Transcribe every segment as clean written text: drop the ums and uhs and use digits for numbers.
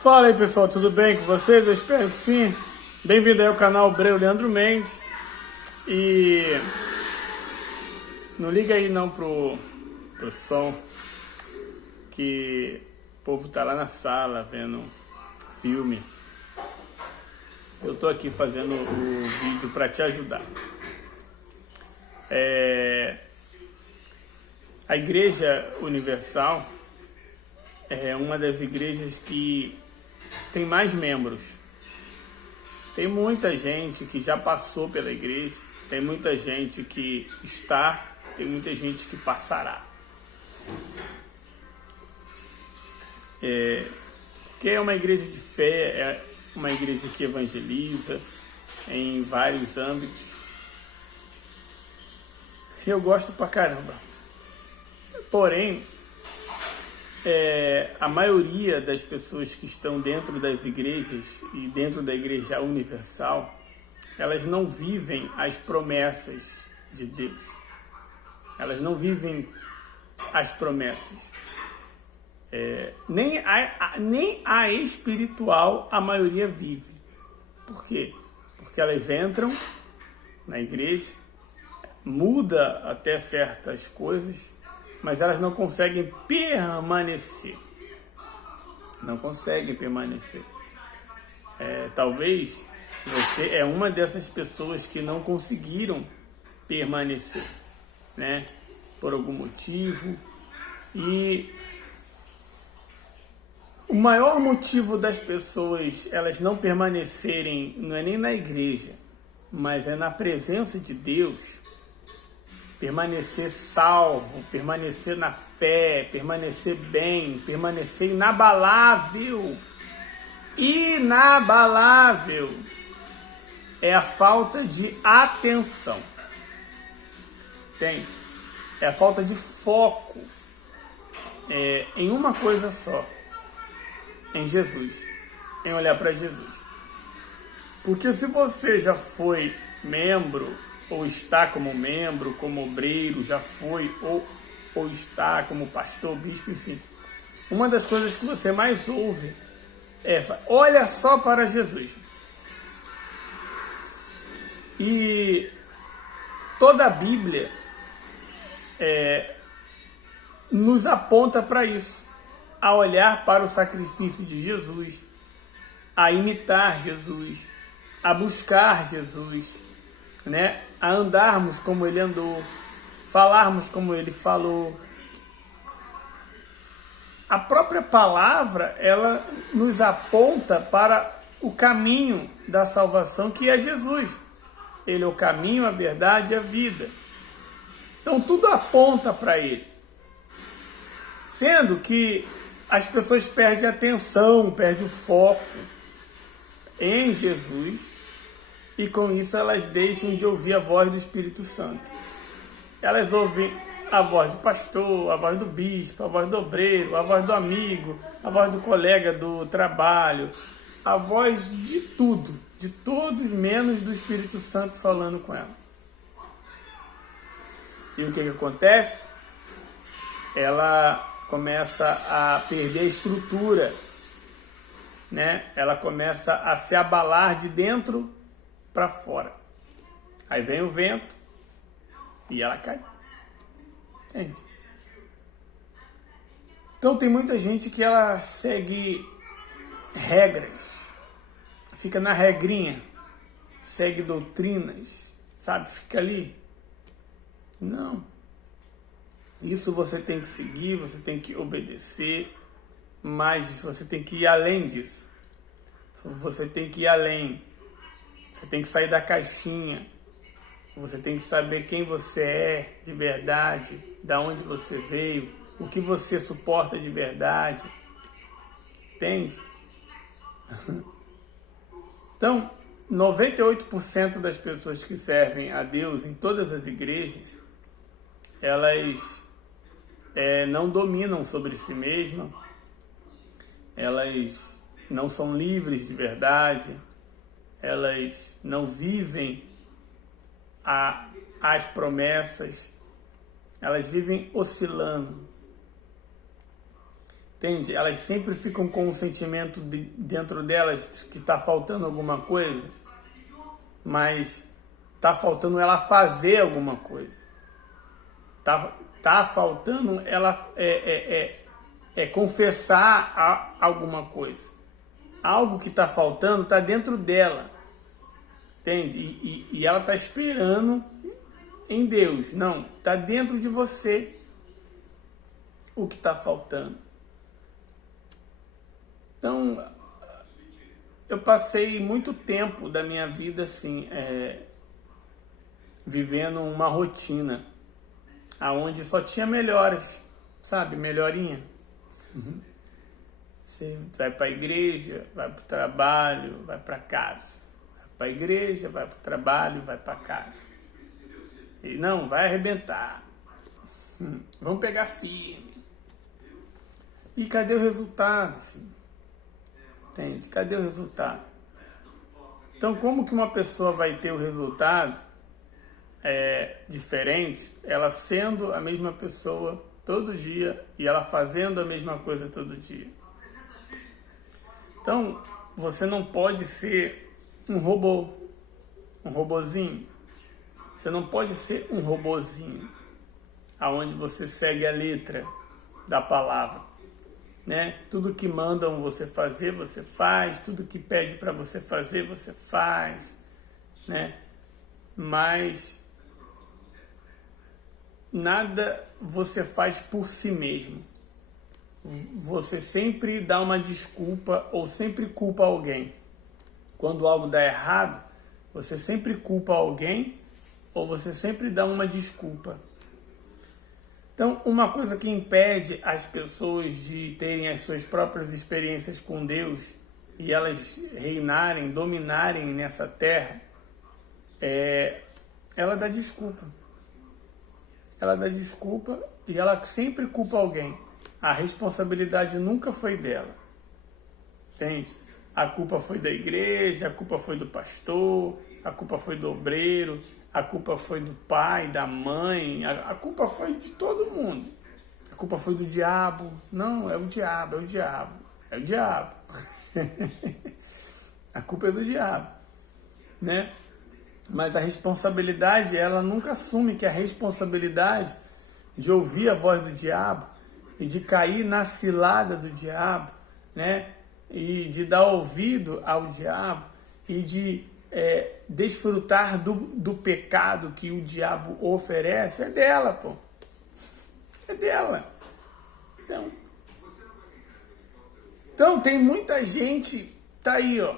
Fala aí pessoal, tudo bem com vocês? Eu espero que sim. Bem-vindo aí ao canal Breu Leandro Mendes. E não liga aí não pro som, que o povo tá lá na sala vendo filme. Eu tô aqui fazendo o vídeo para te ajudar. A Igreja Universal é uma das igrejas que tem mais membros. Tem muita gente que já passou pela igreja, tem muita gente que está, tem muita gente que passará. Porque é uma igreja de fé, é uma igreja que evangeliza em vários âmbitos. Eu gosto pra caramba. Porém, a maioria das pessoas que estão dentro das igrejas e dentro da Igreja Universal, elas não vivem as promessas de Deus. Elas não vivem as promessas. Nem a espiritual a maioria vive. Por quê? Porque elas entram na igreja, muda até certas coisas, mas elas não conseguem permanecer. Não conseguem permanecer. Talvez você é uma dessas pessoas que não conseguiram permanecer, né? Por algum motivo. E o maior motivo das pessoas elas não permanecerem não é nem na igreja, mas é na presença de Deus. Permanecer salvo, permanecer na fé, permanecer bem, permanecer inabalável. Inabalável é a falta de atenção. Entende? É a falta de foco em uma coisa só. Em Jesus. Em olhar para Jesus. Porque se você já foi membro, ou está como membro, como obreiro, já foi, ou está como pastor, bispo, enfim. Uma das coisas que você mais ouve é: olha só para Jesus. E toda a Bíblia nos aponta para isso, a olhar para o sacrifício de Jesus, a imitar Jesus, a buscar Jesus, né? A andarmos como ele andou, falarmos como ele falou. A própria palavra, ela nos aponta para o caminho da salvação, que é Jesus. Ele é o caminho, a verdade e a vida. Então tudo aponta para ele. Sendo que as pessoas perdem a atenção, perdem o foco em Jesus, e com isso elas deixam de ouvir a voz do Espírito Santo. Elas ouvem a voz do pastor, a voz do bispo, a voz do obreiro, a voz do amigo, a voz do colega do trabalho, a voz de tudo, de todos, menos do Espírito Santo falando com ela. E o que acontece? Ela começa a perder a estrutura, né? Ela começa a se abalar de dentro para fora. Aí vem o vento e ela cai. Entende? Então tem muita gente que ela segue regras, fica na regrinha, segue doutrinas, sabe? Fica ali. Não. Isso você tem que seguir, você tem que obedecer, mas você tem que ir além disso. Você tem que ir além. Você tem que sair da caixinha. Você tem que saber quem você é de verdade, da onde você veio, o que você suporta de verdade. Entende? Então, 98% das pessoas que servem a Deus em todas as igrejas, elas não dominam sobre si mesmas, elas não são livres de verdade, elas não vivem as promessas, elas vivem oscilando. Entende? Elas sempre ficam com um sentimento dentro delas que está faltando alguma coisa, mas está faltando ela fazer alguma coisa. Tá faltando ela confessar alguma coisa. Algo que está faltando está dentro dela. Entende? E ela está esperando em Deus. Não, está dentro de você o que está faltando. Então, eu passei muito tempo da minha vida assim, vivendo uma rotina, aonde só tinha melhoras, sabe? Melhorinha. Você vai para a igreja, vai para o trabalho, vai para casa. Vai para a igreja, vai para o trabalho, vai para casa. E não, vai arrebentar. Vamos pegar firme. E cadê o resultado, filho? Entende? Cadê o resultado? Então, como que uma pessoa vai ter o resultado diferente, ela sendo a mesma pessoa todo dia e ela fazendo a mesma coisa todo dia? Então, você não pode ser um robozinho. Você não pode ser um robozinho, aonde você segue a letra da palavra. Né? Tudo que mandam você fazer, você faz. Tudo que pede para você fazer, você faz. Né? Mas nada você faz por si mesmo. Você sempre dá uma desculpa ou sempre culpa alguém. Quando algo dá errado, você sempre culpa alguém ou você sempre dá uma desculpa. Então, uma coisa que impede as pessoas de terem as suas próprias experiências com Deus e elas reinarem, dominarem nessa terra, ela dá desculpa. Ela dá desculpa e ela sempre culpa alguém. A responsabilidade nunca foi dela. Entende? A culpa foi da igreja, a culpa foi do pastor, a culpa foi do obreiro, a culpa foi do pai, da mãe, a culpa foi de todo mundo. A culpa foi do diabo. Não, é o diabo, é o diabo. É o diabo. A culpa é do diabo, né? Mas a responsabilidade, ela nunca assume que a responsabilidade de ouvir a voz do diabo e de cair na cilada do diabo, né? E de dar ouvido ao diabo e de desfrutar do pecado que o diabo oferece, é dela, pô. É dela. Então tem muita gente, tá aí, ó.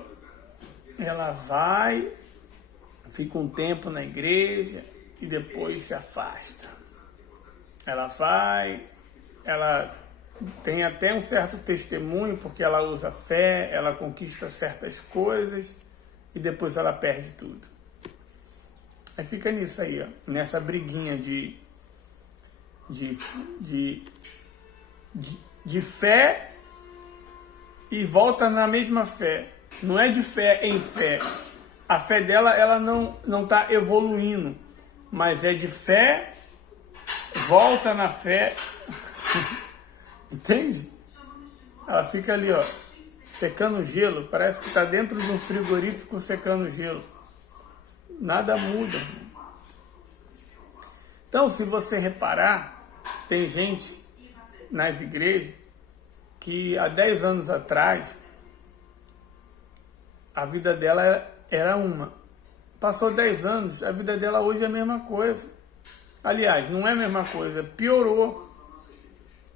Ela vai, fica um tempo na igreja e depois se afasta. Ela vai, ela tem até um certo testemunho, porque ela usa fé, ela conquista certas coisas e depois ela perde tudo. Aí fica nisso aí, ó, nessa briguinha de fé e volta na mesma fé. Não é de fé em fé. A fé dela, ela não está evoluindo, mas é de fé, volta na fé. Entende? Ela fica ali, ó, secando gelo. Parece que está dentro de um frigorífico secando gelo. Nada muda. Então, se você reparar, tem gente nas igrejas que há 10 anos atrás a vida dela era uma. Passou 10 anos, a vida dela hoje é a mesma coisa. Aliás, não é a mesma coisa, piorou.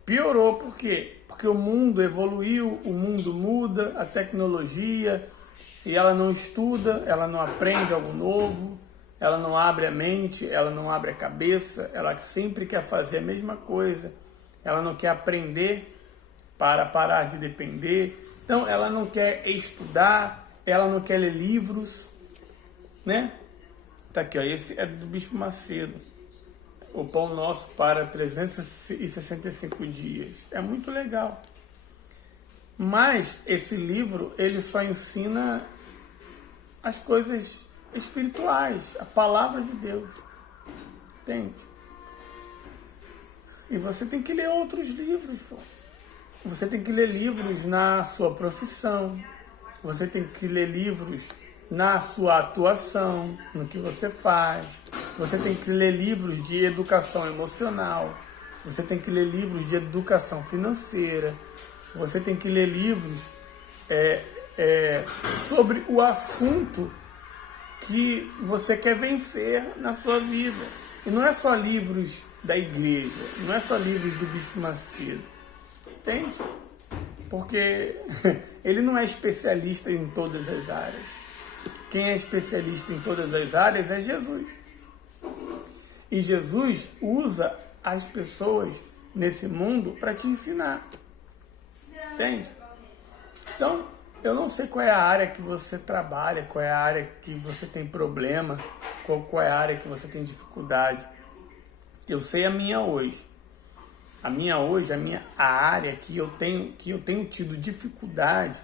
Piorou por quê? Porque o mundo evoluiu, o mundo muda, a tecnologia, e ela não estuda, ela não aprende algo novo, ela não abre a mente, ela não abre a cabeça, ela sempre quer fazer a mesma coisa, ela não quer aprender para parar de depender, então ela não quer estudar, ela não quer ler livros, né? Tá aqui, ó, esse é do Bispo Macedo. O Pão Nosso para 365 dias. É muito legal. Mas esse livro, ele só ensina as coisas espirituais, a palavra de Deus. Entende? E você tem que ler outros livros, pô. Você tem que ler livros na sua profissão, você tem que ler livros na sua atuação, no que você faz, você tem que ler livros de educação emocional, você tem que ler livros de educação financeira, você tem que ler livros sobre o assunto que você quer vencer na sua vida. E não é só livros da igreja, não é só livros do Bispo Macedo, entende? Porque ele não é especialista em todas as áreas. Quem é especialista em todas as áreas é Jesus. E Jesus usa as pessoas nesse mundo para te ensinar, entende? Então, eu não sei qual é a área que você trabalha, qual é a área que você tem problema, qual é a área que você tem dificuldade. Eu sei a minha hoje. A área que eu tenho tido dificuldade,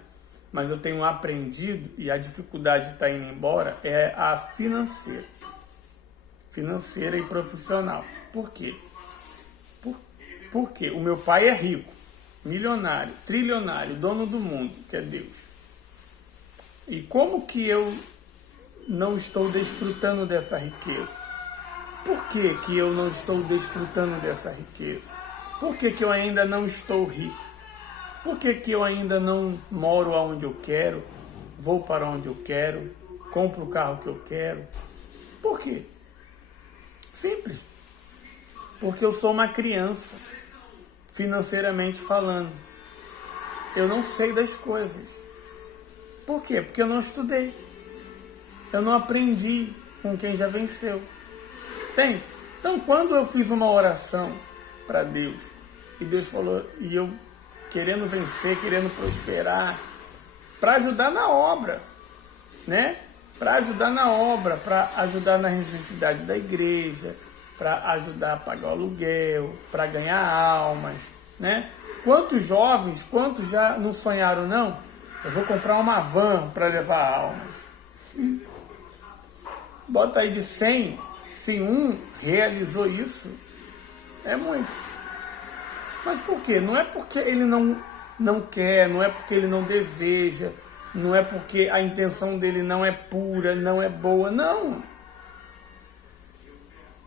mas eu tenho aprendido e a dificuldade está indo embora, é a financeira. Financeira e profissional. Por quê? Porque o meu pai é rico, milionário, trilionário, dono do mundo, que é Deus. E como que eu não estou desfrutando dessa riqueza? Por que que eu não estou desfrutando dessa riqueza? Por que que eu ainda não estou rico? Por que que eu ainda não moro onde eu quero, vou para onde eu quero, compro o carro que eu quero? Por quê? Simples. Porque eu sou uma criança, financeiramente falando. Eu não sei das coisas. Por quê? Porque eu não estudei. Eu não aprendi com quem já venceu. Entende? Então, quando eu fiz uma oração para Deus, e Deus falou, e eu querendo vencer, querendo prosperar, para ajudar na obra, né? Para ajudar na obra, para ajudar na necessidade da igreja, para ajudar a pagar o aluguel, para ganhar almas, né? Quantos jovens, quantos já não sonharam, não? Eu vou comprar uma van para levar almas. Bota aí de 100, se um realizou isso, é muito. Mas por quê? Não é porque ele não quer, não é porque ele não deseja, não é porque a intenção dele não é pura, não é boa, não.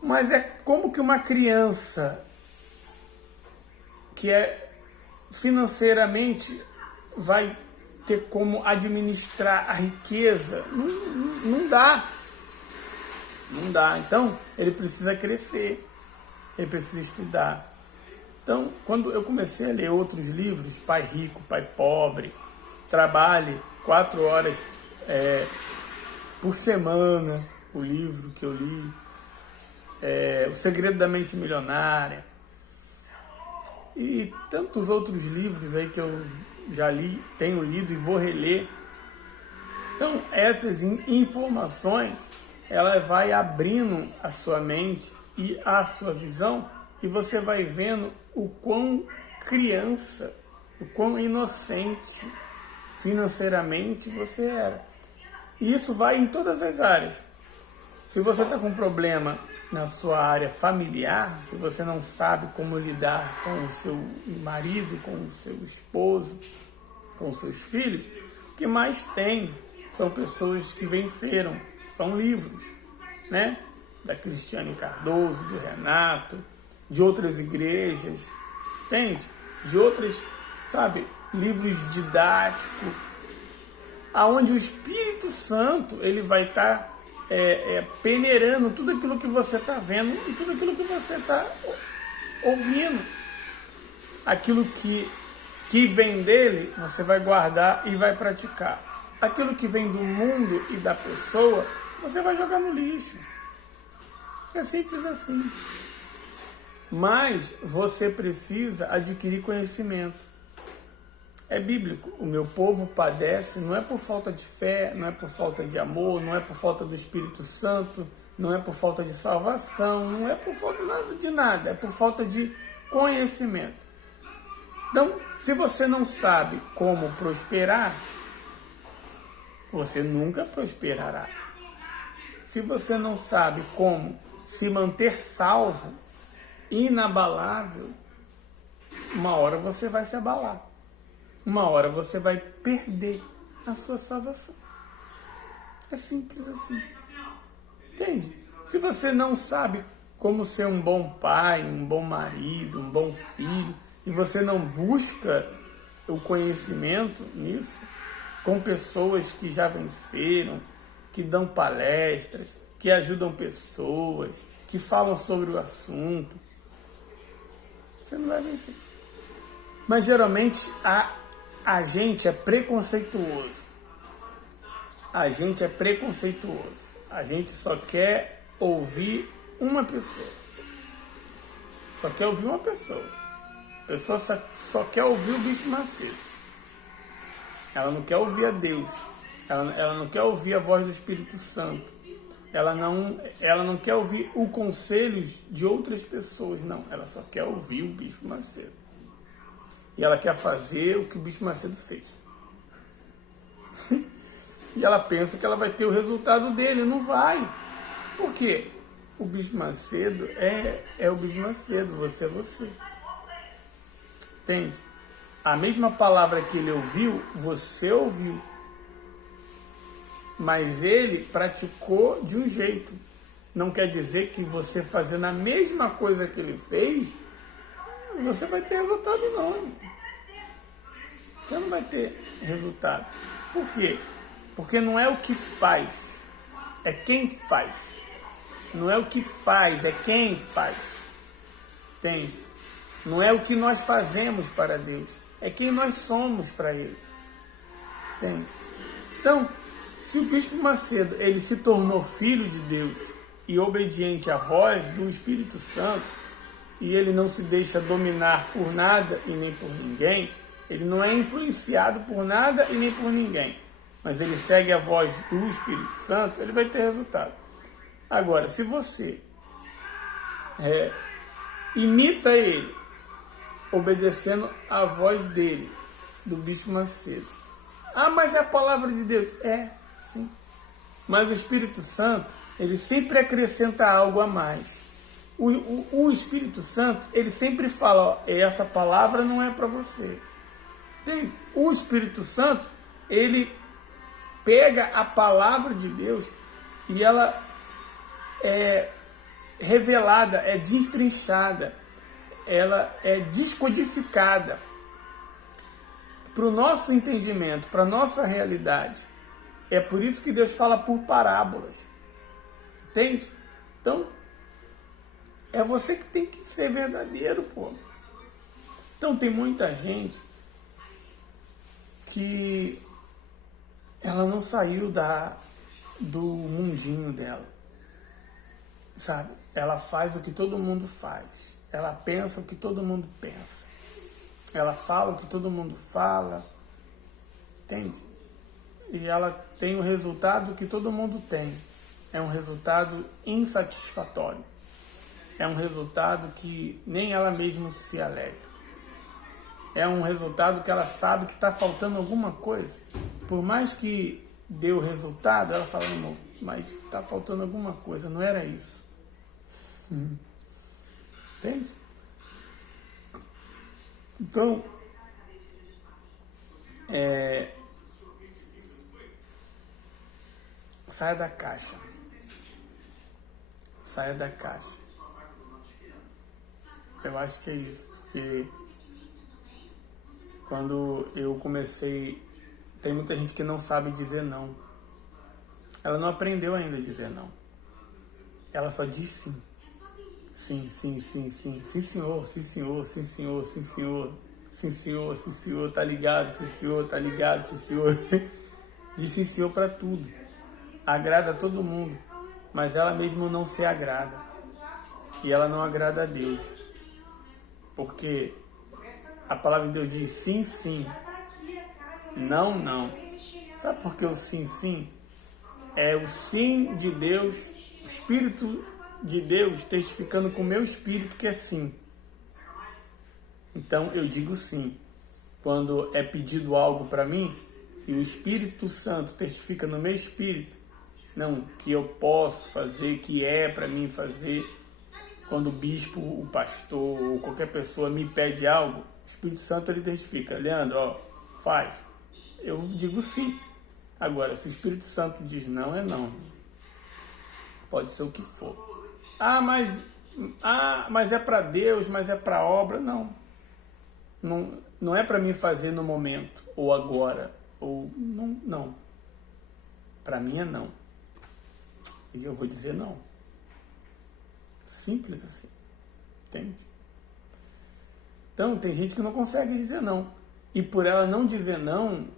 Mas é como que uma criança que é financeiramente vai ter como administrar a riqueza? Não dá. Não dá. Então, ele precisa crescer, ele precisa estudar. Então, quando eu comecei a ler outros livros, Pai Rico, Pai Pobre, Trabalhe 4 horas por semana, o livro que eu li, O Segredo da Mente Milionária, e tantos outros livros aí que eu já li, tenho lido e vou reler. Então, essas informações, ela vai abrindo a sua mente e a sua visão, e você vai vendo o quão criança, o quão inocente financeiramente você era. E isso vai em todas as áreas. Se você está com um problema na sua área familiar, se você não sabe como lidar com o seu marido, com o seu esposo, com os seus filhos, o que mais tem são pessoas que venceram, são livros, né? Da Cristiane Cardoso, do Renato, de outras igrejas, entende? De outras, sabe, livros didáticos, aonde o Espírito Santo ele vai estar peneirando tudo aquilo que você está vendo e tudo aquilo que você está ouvindo. Aquilo que vem dele, você vai guardar e vai praticar. Aquilo que vem do mundo e da pessoa, você vai jogar no lixo. É simples assim. Mas você precisa adquirir conhecimento. É bíblico. O meu povo padece, não é por falta de fé, não é por falta de amor, não é por falta do Espírito Santo, não é por falta de salvação, não é por falta de nada, é por falta de conhecimento. Então, se você não sabe como prosperar, você nunca prosperará. Se você não sabe como se manter salvo, inabalável, uma hora você vai se abalar. Uma hora você vai perder a sua salvação. É simples assim. Entende? Se você não sabe como ser um bom pai, um bom marido, um bom filho, e você não busca o conhecimento nisso, com pessoas que já venceram, que dão palestras, que ajudam pessoas, que falam sobre o assunto, você não vai vencer. Mas geralmente a gente é preconceituoso. A gente é preconceituoso. A gente só quer ouvir uma pessoa. Só quer ouvir uma pessoa. A pessoa só quer ouvir o Bispo Macedo. Ela não quer ouvir a Deus. Ela não quer ouvir a voz do Espírito Santo. Ela não quer ouvir os conselhos de outras pessoas. Não, ela só quer ouvir o Bispo Macedo. E ela quer fazer o que o Bispo Macedo fez. E ela pensa que ela vai ter o resultado dele. Não vai. Por quê? O Bispo Macedo é o Bispo Macedo. Você é você. Entende? A mesma palavra que ele ouviu, você ouviu. Mas ele praticou de um jeito. Não quer dizer que você fazendo a mesma coisa que ele fez, você vai ter resultado não. Você não vai ter resultado. Por quê? Porque não é o que faz, é quem faz. Não é o que faz, é quem faz. Entende? Não é o que nós fazemos para Deus, é quem nós somos para Ele. Entende? Então, se o Bispo Macedo ele se tornou filho de Deus e obediente à voz do Espírito Santo, e ele não se deixa dominar por nada e nem por ninguém, ele não é influenciado por nada e nem por ninguém, mas ele segue a voz do Espírito Santo, ele vai ter resultado. Agora, se você imita ele, obedecendo a voz dele, do Bispo Macedo. Ah, mas é a palavra de Deus. É, sim. Mas o Espírito Santo, ele sempre acrescenta algo a mais. O Espírito Santo, ele sempre fala, ó, essa palavra não é para você. Entende? O Espírito Santo, ele pega a palavra de Deus e ela é revelada, é destrinchada, ela é descodificada para o nosso entendimento, para a nossa realidade. É por isso que Deus fala por parábolas. Entende? Então, é você que tem que ser verdadeiro, pô. Então, tem muita gente que ela não saiu do mundinho dela, sabe? Ela faz o que todo mundo faz. Ela pensa o que todo mundo pensa. Ela fala o que todo mundo fala. Entende? E ela tem o resultado que todo mundo tem. É um resultado insatisfatório. É um resultado que nem ela mesma se alegra. É um resultado que ela sabe que está faltando alguma coisa. Por mais que dê o resultado, ela fala, não, mas está faltando alguma coisa, não era isso. Entende? Então, saia da caixa. Saia da caixa. Eu acho que é isso, porque quando eu comecei, tem muita gente que não sabe dizer não. Ela não aprendeu ainda a dizer não. Ela só diz sim. Sim, sim, sim, sim. Sim, senhor, sim, senhor, sim, senhor, sim, senhor. Sim, senhor, sim, senhor, tá ligado, sim, senhor, tá ligado, sim, senhor. Diz sim, senhor para tudo. Agrada a todo mundo, mas ela mesma não se agrada. E ela não agrada a Deus. Porque a palavra de Deus diz sim, sim. Não, não. Sabe por que o sim, sim? É o sim de Deus, o Espírito de Deus testificando com o meu espírito que é sim. Então eu digo sim. Quando é pedido algo para mim e o Espírito Santo testifica no meu espírito, não, que eu posso fazer, que é para mim fazer, quando o bispo, o pastor ou qualquer pessoa me pede algo, o Espírito Santo ele testifica: Leandro, ó, faz. Eu digo sim. Agora, se o Espírito Santo diz não, é não. Pode ser o que for. Mas é para Deus, mas é para obra. Não. Não é para mim fazer no momento, ou agora, ou não. Para mim é não. E eu vou dizer não. Simples assim. Entende? Então, tem gente que não consegue dizer não. E por ela não dizer não,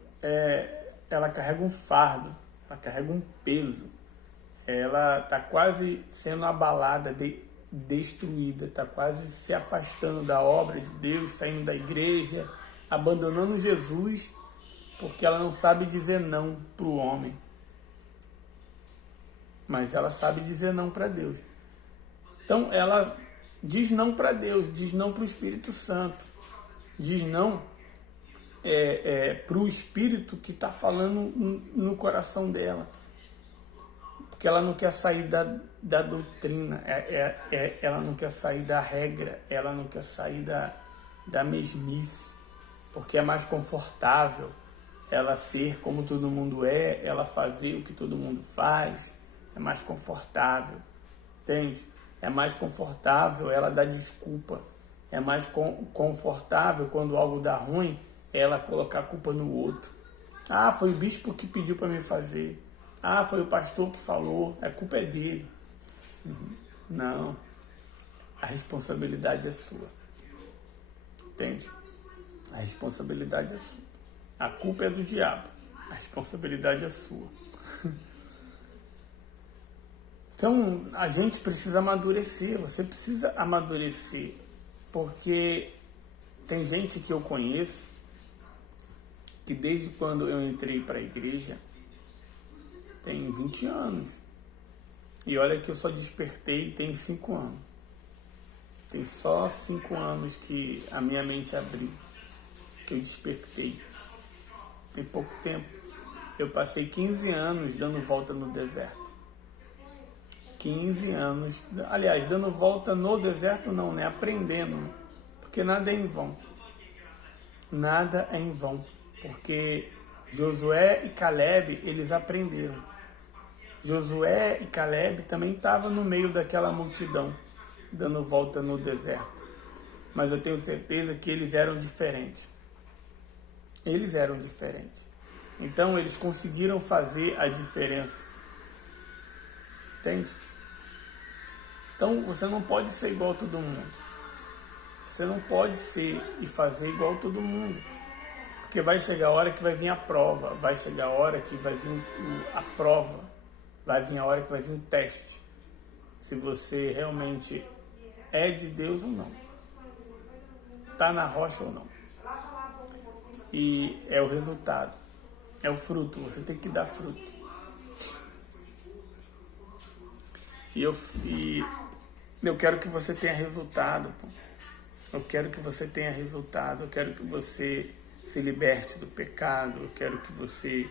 ela carrega um fardo, ela carrega um peso. Ela está quase sendo abalada, destruída, está quase se afastando da obra de Deus, saindo da igreja, abandonando Jesus, porque ela não sabe dizer não para o homem. Mas ela sabe dizer não para Deus. Então ela diz não para Deus, diz não para o Espírito Santo, diz não para o Espírito que está falando no coração dela. Porque ela não quer sair da doutrina, ela não quer sair da regra, ela não quer sair da mesmice, porque é mais confortável ela ser como todo mundo ela fazer o que todo mundo faz, é mais confortável, entende? É mais confortável ela dar desculpa, é mais confortável quando algo dá ruim, ela colocar a culpa no outro. Ah, foi o bispo que pediu para me fazer. Ah, foi o pastor que falou, a culpa é dele. Não, a responsabilidade é sua. Entende? A responsabilidade é sua. A culpa é do diabo, a responsabilidade é sua. Então, a gente precisa amadurecer, você precisa amadurecer, porque tem gente que eu conheço que desde quando eu entrei para a igreja, tem 20 anos. E olha que eu só despertei tem 5 anos. Tem só 5 anos que a minha mente abriu, que eu despertei. Tem pouco tempo. Eu passei 15 anos dando volta no deserto. 15 anos, aliás, dando volta no deserto não, né? Aprendendo, porque nada é em vão. Nada é em vão, porque Josué e Caleb, eles aprenderam. Josué e Caleb também estavam no meio daquela multidão, dando volta no deserto. Mas eu tenho certeza que eles eram diferentes. Eles eram diferentes. Então eles conseguiram fazer a diferença. Entende? Então você não pode ser igual a todo mundo. Você não pode ser e fazer igual a todo mundo. Porque vai chegar a hora que vai vir a prova. Vai chegar a hora que vai vir a prova. Vai vir a hora que vai vir o teste. Se você realmente é de Deus ou não. Está na rocha ou não. E é o resultado. É o fruto. Você tem que dar fruto. E eu quero que você tenha resultado. Pô. Eu quero que você tenha resultado. Eu quero que você se liberte do pecado. Eu quero que você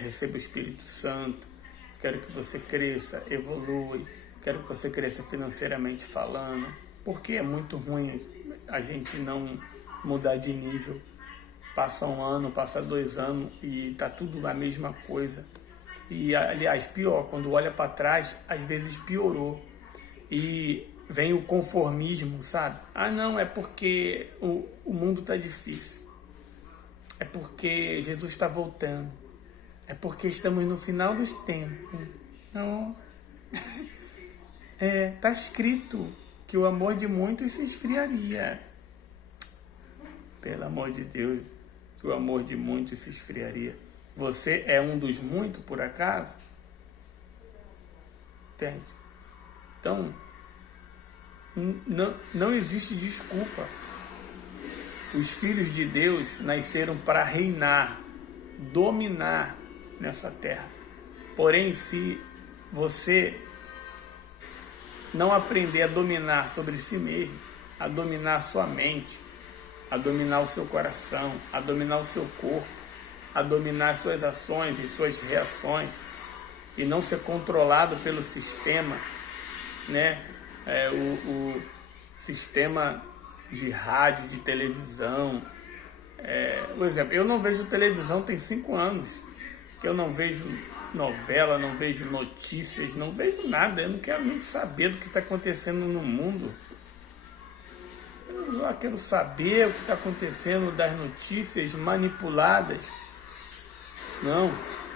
receba o Espírito Santo. Quero que você cresça, evolua. Quero que você cresça financeiramente falando. Porque é muito ruim a gente não mudar de nível. Passa 1 ano, passa 2 anos e tá tudo a mesma coisa. E, aliás, pior, quando olha para trás, às vezes piorou. E vem o conformismo, sabe? Ah, não, é porque o mundo tá difícil. É porque Jesus está voltando. É porque estamos no final dos tempos. Não. Tá escrito que o amor de muitos se esfriaria. Pelo amor de Deus, que o amor de muitos se esfriaria. Você é um dos muitos, por acaso? Entende? Então, não existe desculpa. Os filhos de Deus nasceram para reinar, dominar nessa terra. Porém, se você não aprender a dominar sobre si mesmo, a dominar a sua mente, a dominar o seu coração, a dominar o seu corpo, a dominar suas ações e suas reações, e não ser controlado pelo sistema, né? o sistema de rádio, de televisão. Por exemplo, eu não vejo televisão tem 5 anos, que eu não vejo novela, não vejo notícias, não vejo nada, eu não quero nem saber do que está acontecendo no mundo. Eu só quero saber o que está acontecendo das notícias manipuladas. Não,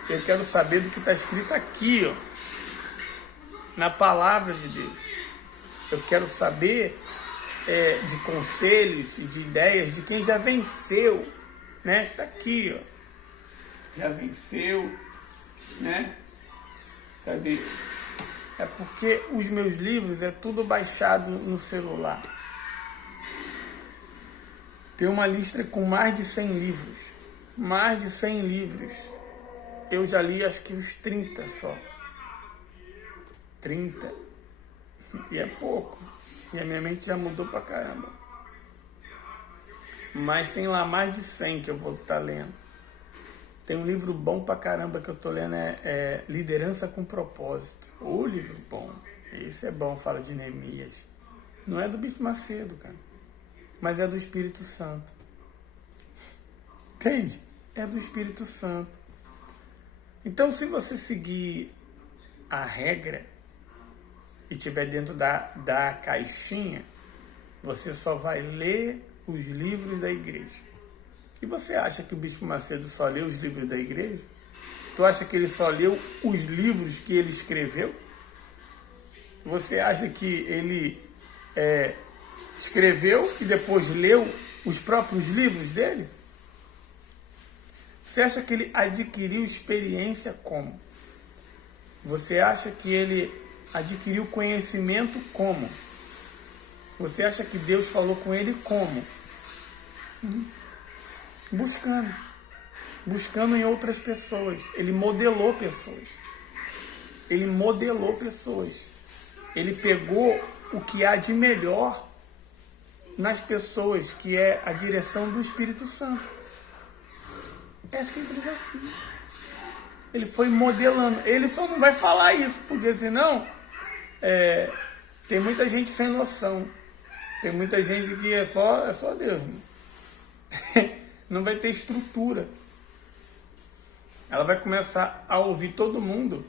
eu quero saber do que está escrito aqui, ó, na palavra de Deus. Eu quero saber de conselhos e de ideias de quem já venceu, né? Está aqui, ó, já venceu, né? Cadê? É porque os meus livros é tudo baixado no celular. Tem uma lista com mais de 100 livros. Mais de 100 livros. Eu já li acho que uns 30 só. 30. E é pouco. E a minha mente já mudou pra caramba. Mas tem lá mais de 100 que eu vou estar lendo. Tem um livro bom pra caramba que eu tô lendo, é Liderança com Propósito. O livro bom. Esse é bom, fala de Neemias. Não é do Bispo Macedo, cara. Mas é do Espírito Santo. Entende? É do Espírito Santo. Então, se você seguir a regra e estiver dentro da caixinha, você só vai ler os livros da igreja. E você acha que o Bispo Macedo só leu os livros da igreja? Tu acha que ele só leu os livros que ele escreveu? Você acha que ele escreveu e depois leu os próprios livros dele? Você acha que ele adquiriu experiência como? Você acha que ele adquiriu conhecimento como? Você acha que Deus falou com ele como? Buscando. Buscando em outras pessoas. Ele modelou pessoas. Ele modelou pessoas. Ele pegou o que há de melhor nas pessoas, que é a direção do Espírito Santo. É simples assim. Ele foi modelando. Ele só não vai falar isso, porque senão tem muita gente sem noção. Tem muita gente que é só Deus. Não vai ter estrutura. Ela vai começar a ouvir todo mundo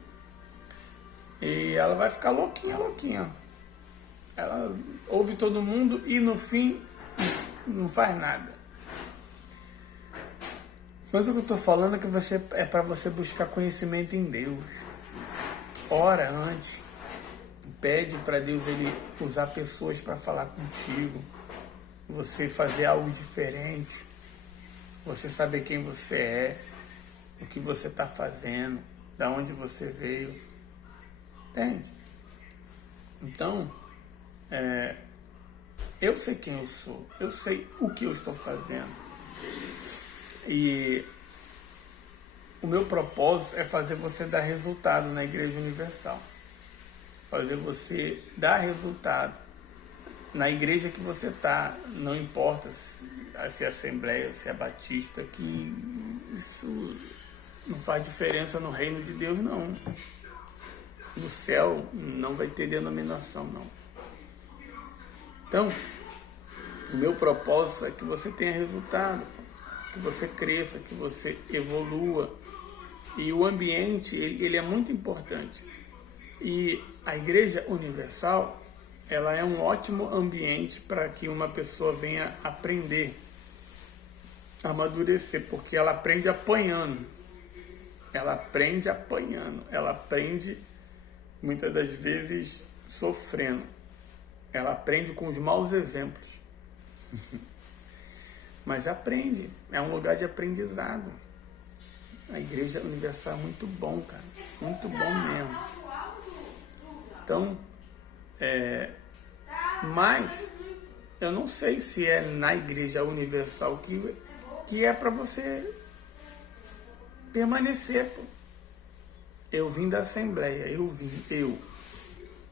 e ela vai ficar louquinha. Ela ouve todo mundo e no fim não faz nada. Mas o que eu estou falando é que é para você buscar conhecimento em Deus. Ora antes. Pede para Deus ele usar pessoas para falar contigo. Você fazer algo diferente. Você saber quem você é. O que você está fazendo. Da onde você veio. Entende? Então, eu sei quem eu sou. Eu sei o que eu estou fazendo. E o meu propósito é fazer você dar resultado na Igreja Universal. Fazer você dar resultado na igreja que você está. Não importa se é Assembleia, se é Batista, que isso não faz diferença no reino de Deus, não. No céu não vai ter denominação, não. Então, o meu propósito é que você tenha resultado, que você cresça, que você evolua. E o ambiente, ele é muito importante. E a Igreja Universal, ela é um ótimo ambiente para que uma pessoa venha aprender, amadurecer, porque ela aprende apanhando. Ela aprende apanhando. Ela aprende, muitas das vezes, sofrendo. Ela aprende com os maus exemplos. Mas aprende. É um lugar de aprendizado. A Igreja Universal é muito bom, cara. Muito bom mesmo. Então, mas eu não sei se é na Igreja Universal que é para você permanecer. Pô. Eu vim da Assembleia, eu,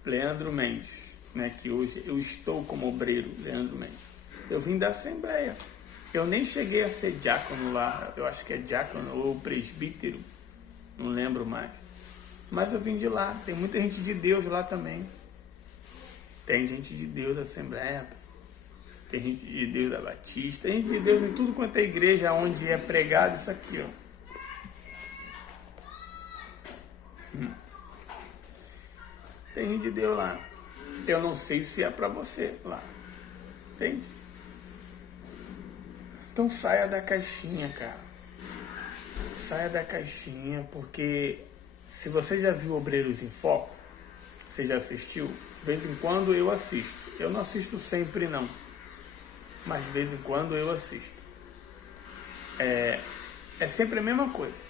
Leandro Mendes, né, que hoje eu estou como obreiro, Leandro Mendes. Eu vim da Assembleia. Eu nem cheguei a ser diácono lá, eu acho que é diácono ou presbítero, não lembro mais. Mas eu vim de lá, tem muita gente de Deus lá também. Tem gente de Deus da Assembleia, tem gente de Deus da Batista, tem gente de Deus em tudo quanto é igreja onde é pregado isso aqui, ó. Tem gente de Deus lá. Eu não sei se é para você lá. Entende? Então saia da caixinha, cara. Saia da caixinha, porque se você já viu Obreiros em Foco, você já assistiu, de vez em quando eu assisto. Eu não assisto sempre não, mas de vez em quando eu assisto. É sempre a mesma coisa.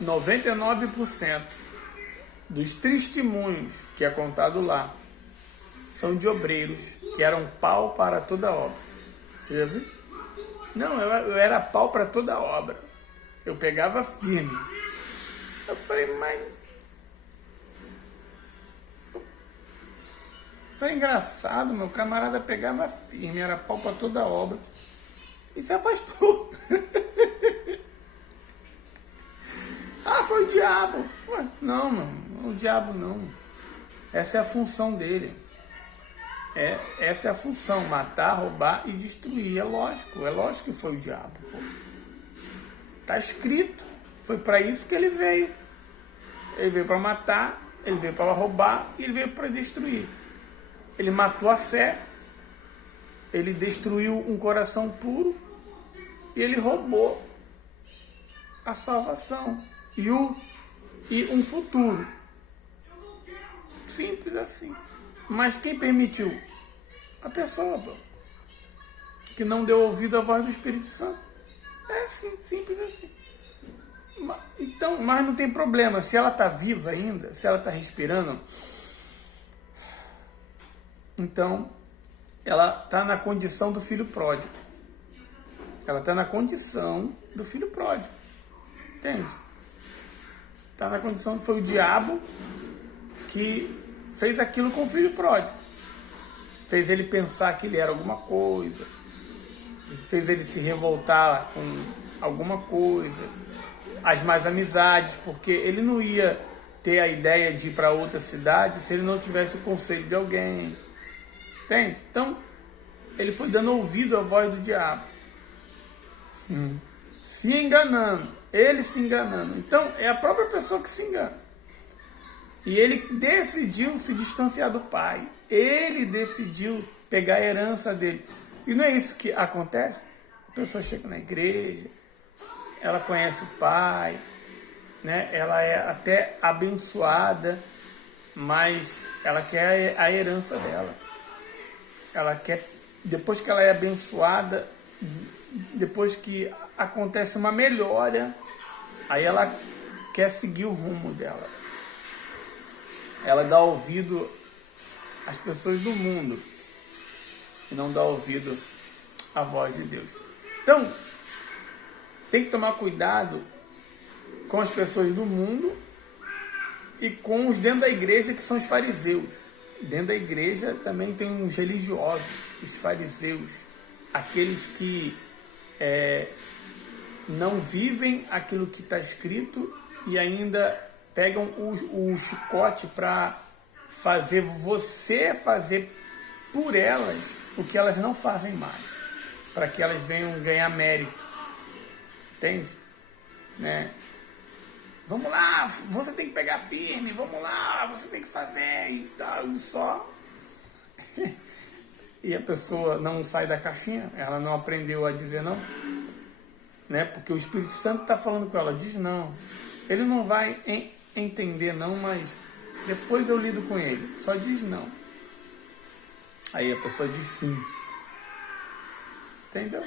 99% dos testemunhos que é contado lá são de obreiros que eram pau para toda obra. Você já viu? Não, eu era pau para toda obra. Eu pegava firme. Eu falei, mas... Foi engraçado, meu camarada pegava firme, era pau para toda obra. E se afastou. Ah, foi o diabo. Ué, não, não, o diabo não. Essa é a função dele. Essa é a função, matar, roubar e destruir. É lógico que foi o diabo. Pô. Tá escrito, foi para isso que ele veio. Ele veio para matar, ele veio para roubar e ele veio para destruir. Ele matou a fé, ele destruiu um coração puro e ele roubou a salvação e um futuro. Simples assim. Mas quem permitiu? A pessoa, pô, que não deu ouvido à voz do Espírito Santo. É assim, simples assim. Então, mas não tem problema. Se ela está viva ainda, se ela está respirando, então ela está na condição do filho pródigo. Ela está na condição do filho pródigo. Entende? Está na condição, foi o diabo que fez aquilo com o filho pródigo. Fez ele pensar que ele era alguma coisa. Fez ele se revoltar com alguma coisa. As más amizades, porque ele não ia ter a ideia de ir para outra cidade se ele não tivesse o conselho de alguém. Entende? Então, ele foi dando ouvido à voz do diabo. Se enganando. Ele se enganando. Então, é a própria pessoa que se engana. E ele decidiu se distanciar do pai. Ele decidiu pegar a herança dele. E não é isso que acontece? A pessoa chega na igreja, ela conhece o pai, né? Ela é até abençoada, mas ela quer a herança dela. Ela quer, depois que ela é abençoada, depois que acontece uma melhora, aí ela quer seguir o rumo dela. Ela dá ouvido às pessoas do mundo e não dá ouvido à voz de Deus. Então, tem que tomar cuidado com as pessoas do mundo e com os dentro da igreja, que são os fariseus. Dentro da igreja também tem uns religiosos, os fariseus, aqueles que não vivem aquilo que está escrito e ainda pegam o chicote para fazer você fazer por elas o que elas não fazem mais, para que elas venham ganhar mérito. Entende? Né? Vamos lá, você tem que pegar firme, vamos lá, você tem que fazer e tal, e só. E a pessoa não sai da caixinha, ela não aprendeu a dizer não, né? Porque o Espírito Santo está falando com ela, diz não. Ele não vai entender não, mas depois eu lido com ele, só diz não. Aí a pessoa diz sim. Entendeu?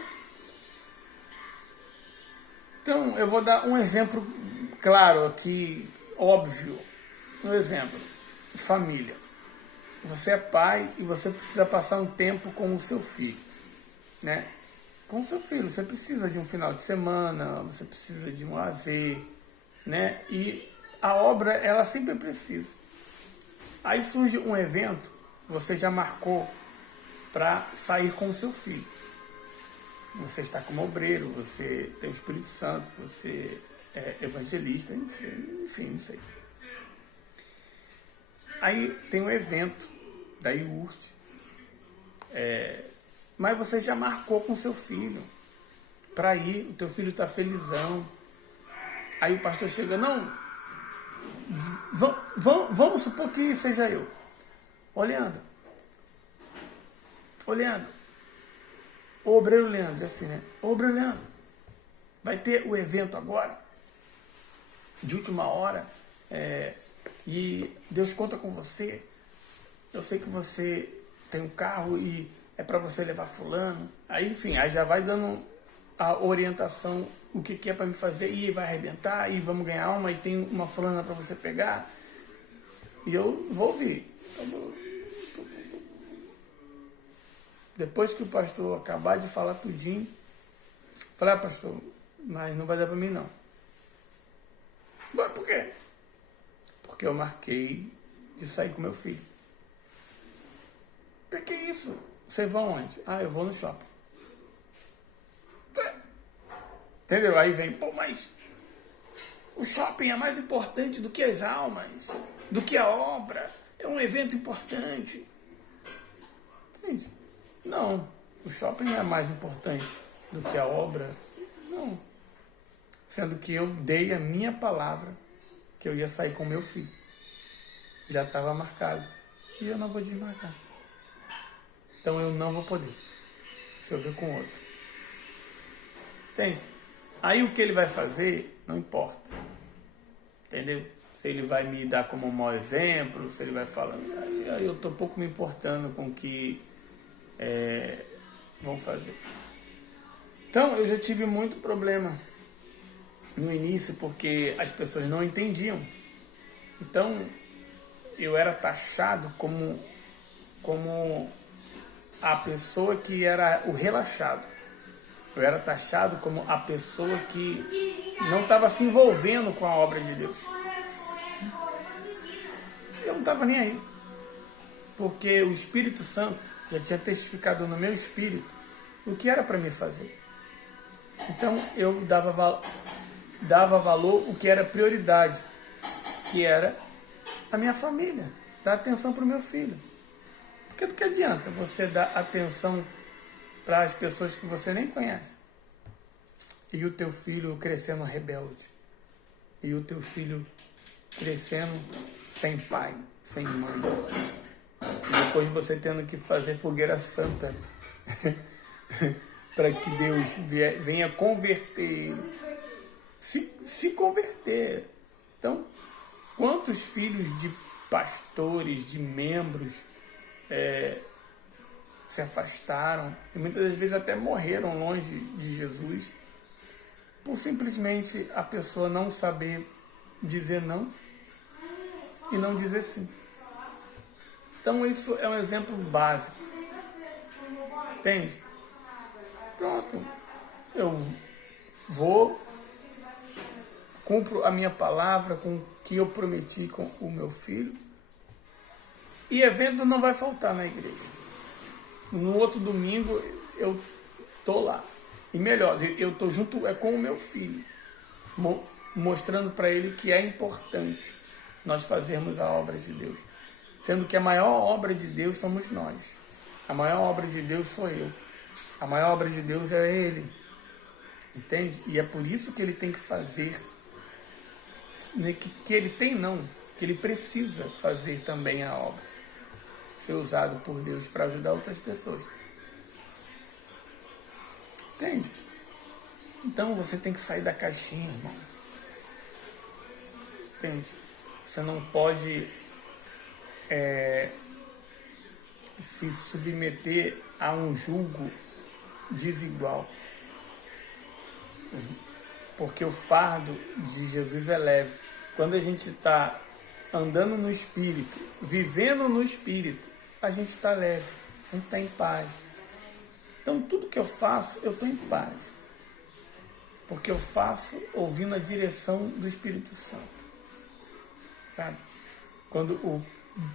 Então, eu vou dar um exemplo claro aqui, óbvio. Um exemplo, família. Você é pai e você precisa passar um tempo com o seu filho, né? Com o seu filho, você precisa de um final de semana, você precisa de um lazer, né? E a obra, ela sempre precisa. Aí surge um evento, você já marcou para sair com o seu filho. Você está como obreiro, você tem o Espírito Santo, você é evangelista, enfim, não sei. Aí tem um evento da iurte. Mas você já marcou com seu filho para ir, o teu filho está felizão. Aí o pastor chega, não, vamos supor que seja eu. Olhando, o obreiro Leandro, assim, né? O obreiro Leandro, vai ter o evento agora, de última hora, e Deus conta com você. Eu sei que você tem um carro e é para você levar fulano. Aí, enfim, aí já vai dando a orientação, o que é para me fazer, e vai arrebentar, e vamos ganhar uma, e tem uma fulana para você pegar. E eu vou ouvir. Depois que o pastor acabar de falar tudinho, falei, pastor, mas não vai dar para mim não. Mas por quê? Porque eu marquei de sair com meu filho. Que é isso? Você vai onde? Eu vou no shopping. Entendeu? Aí vem, mas o shopping é mais importante do que as almas, do que a obra. É um evento importante. Entende? Não, o shopping não é mais importante do que a obra. Não. Sendo que eu dei a minha palavra que eu ia sair com meu filho. Já estava marcado. E eu não vou desmarcar. Então eu não vou poder. Se eu ver com outro. Entende? Aí o que ele vai fazer, não importa. Entendeu? Se ele vai me dar como um mau exemplo, se ele vai falar... Aí eu estou pouco me importando com o que vão fazer. Então eu já tive muito problema no início, porque as pessoas não entendiam. Então eu era taxado como a pessoa que era o relaxado. Eu era taxado como a pessoa que não estava se envolvendo com a obra de Deus. Eu não estava nem aí. Porque o Espírito Santo já tinha testificado no meu espírito o que era para me fazer. Então eu dava valor o que era prioridade, que era a minha família, dar atenção para o meu filho. Porque do que adianta você dar atenção para as pessoas que você nem conhece, e o teu filho crescendo rebelde, e o teu filho crescendo sem pai, sem mãe, e depois você tendo que fazer fogueira santa para que Deus venha converter ele, se converter. Então, quantos filhos de pastores, de membros se afastaram e muitas das vezes até morreram longe de Jesus por simplesmente a pessoa não saber dizer não e não dizer sim. Então isso é um exemplo básico. Entende? Pronto. Eu cumpro a minha palavra com o que eu prometi com o meu filho. E evento não vai faltar na igreja. No outro domingo eu tô lá. E melhor, eu tô junto com o meu filho, mostrando para ele que é importante nós fazermos a obra de Deus. Sendo que a maior obra de Deus somos nós. A maior obra de Deus sou eu. A maior obra de Deus é Ele. Entende? E é por isso que Ele tem que fazer. Que Ele tem não. Que Ele precisa fazer também a obra. Ser usado por Deus para ajudar outras pessoas. Entende? Então você tem que sair da caixinha, irmão. Entende? Você não pode se submeter a um julgo desigual. Porque o fardo de Jesus é leve. Quando a gente está andando no Espírito, vivendo no Espírito, a gente está leve, a gente está em paz. Então tudo que eu faço, eu estou em paz. Porque eu faço ouvindo a direção do Espírito Santo. Sabe? Quando o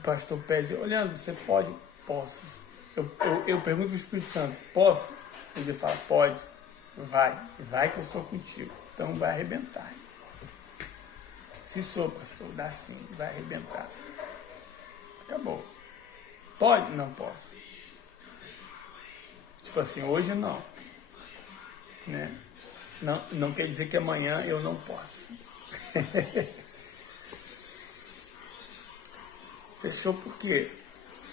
pastor pede, olhando, você pode? Posso. Eu pergunto para o Espírito Santo, posso? Ele fala, pode. Vai que eu sou contigo. Então vai arrebentar. Se sou, pastor, dá sim, vai arrebentar. Acabou. Pode? Não posso. Tipo assim, hoje não. Né? Não quer dizer que amanhã eu não posso. Fechou por quê?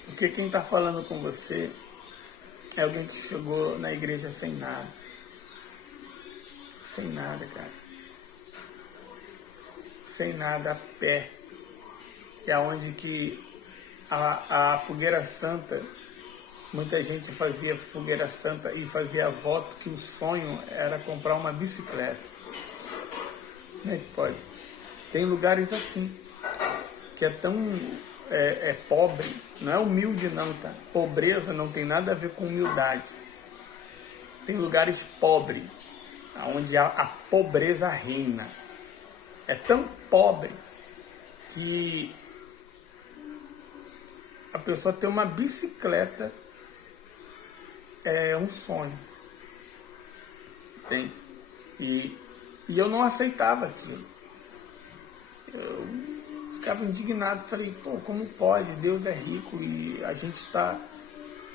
Porque quem está falando com você é alguém que chegou na igreja sem nada. Sem nada, cara. Sem nada, a pé. É onde que a fogueira santa, muita gente fazia fogueira santa e fazia voto que o sonho era comprar uma bicicleta. Como é que pode? Tem lugares assim, que é tão pobre, não é humilde não, tá? Pobreza não tem nada a ver com humildade. Tem lugares pobres, onde a pobreza reina. É tão pobre que a pessoa ter uma bicicleta é um sonho. Tem. E eu não aceitava aquilo. Eu ficava indignado, falei, pô, como pode? Deus é rico e a gente está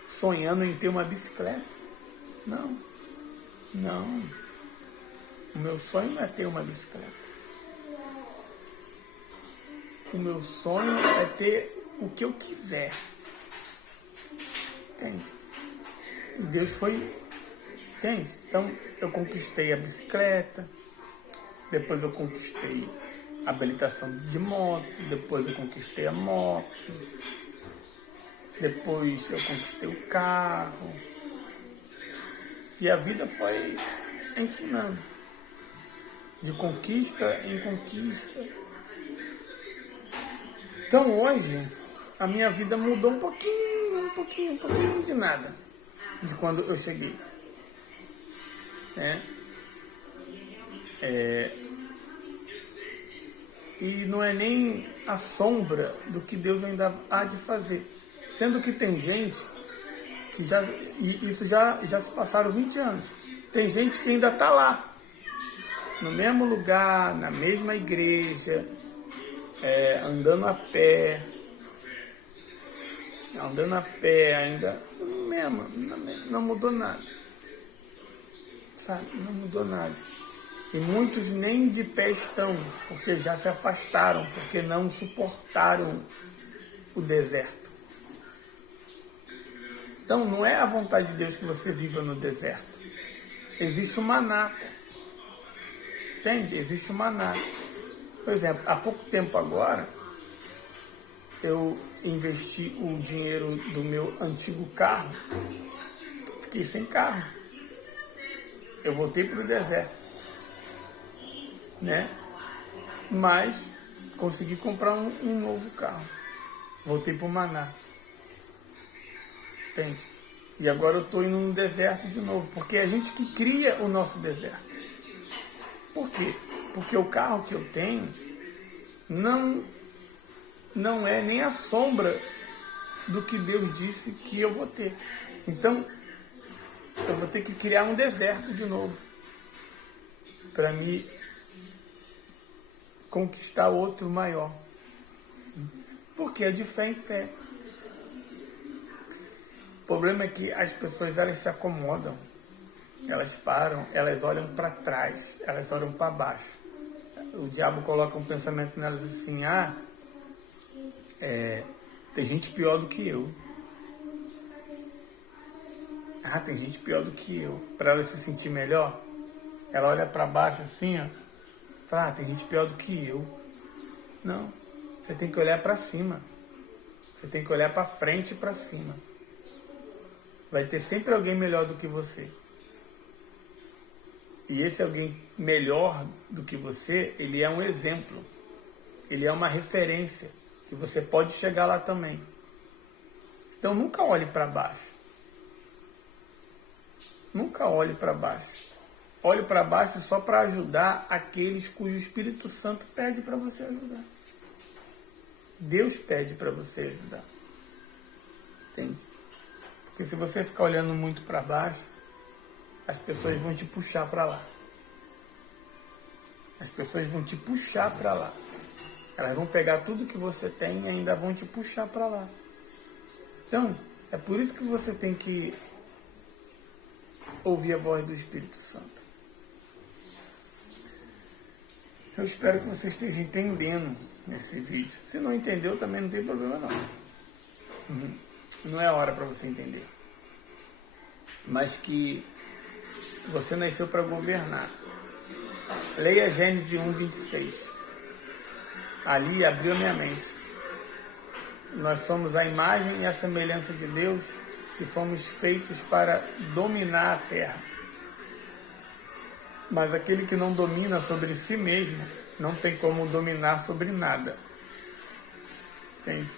sonhando em ter uma bicicleta. Não. O meu sonho não é ter uma bicicleta. O meu sonho é ter o que eu quiser. Entende? Deus foi... Entende? Então, eu conquistei a bicicleta, depois eu conquistei a habilitação de moto, depois eu conquistei a moto, depois eu conquistei o carro. E a vida foi ensinando, de conquista em conquista. Então hoje, a minha vida mudou um pouquinho de nada, de quando eu cheguei. E não é nem a sombra do que Deus ainda há de fazer. Sendo que tem gente que isso já se passaram 20 anos. Tem gente que ainda está lá, no mesmo lugar, na mesma igreja, andando a pé ainda, mesmo, não mudou nada. Sabe? Não mudou nada. E muitos nem de pé estão, porque já se afastaram, porque não suportaram o deserto. Então não é a vontade de Deus que você viva no deserto. Existe um maná. Entende? Existe um maná. Por exemplo, há pouco tempo agora, eu investi o dinheiro do meu antigo carro, fiquei sem carro. Eu voltei para o deserto, né? Mas consegui comprar um novo carro. Voltei para o maná. Entende? E agora eu estou indo no deserto de novo, porque é a gente que cria o nosso deserto. Por quê? Porque o carro que eu tenho não é nem a sombra do que Deus disse que eu vou ter. Então, eu vou ter que criar um deserto de novo para me conquistar outro maior. Porque é de fé em fé. O problema é que as pessoas elas se acomodam, elas param, elas olham para trás, elas olham para baixo. O diabo coloca um pensamento nelas assim, tem gente pior do que eu. Tem gente pior do que eu. Para ela se sentir melhor, ela olha para baixo assim, fala, tem gente pior do que eu. Não, você tem que olhar para cima. Você tem que olhar para frente e para cima. Vai ter sempre alguém melhor do que você. E esse alguém melhor do que você, ele é um exemplo. Ele é uma referência. Que você pode chegar lá também. Então nunca olhe para baixo. Nunca olhe para baixo. Olhe para baixo só para ajudar aqueles cujo Espírito Santo pede para você ajudar. Deus pede para você ajudar. Entende? Porque se você ficar olhando muito para baixo, as pessoas vão te puxar para lá. As pessoas vão te puxar para lá. Elas vão pegar tudo que você tem e ainda vão te puxar para lá. Então, é por isso que você tem que ouvir a voz do Espírito Santo. Eu espero que você esteja entendendo nesse vídeo. Se não entendeu, também não tem problema não. Não é hora para você entender. Mas que você nasceu para governar. Leia Gênesis 1:26. Ali abriu a minha mente. Nós somos a imagem e a semelhança de Deus e fomos feitos para dominar a terra. Mas aquele que não domina sobre si mesmo não tem como dominar sobre nada. Entende?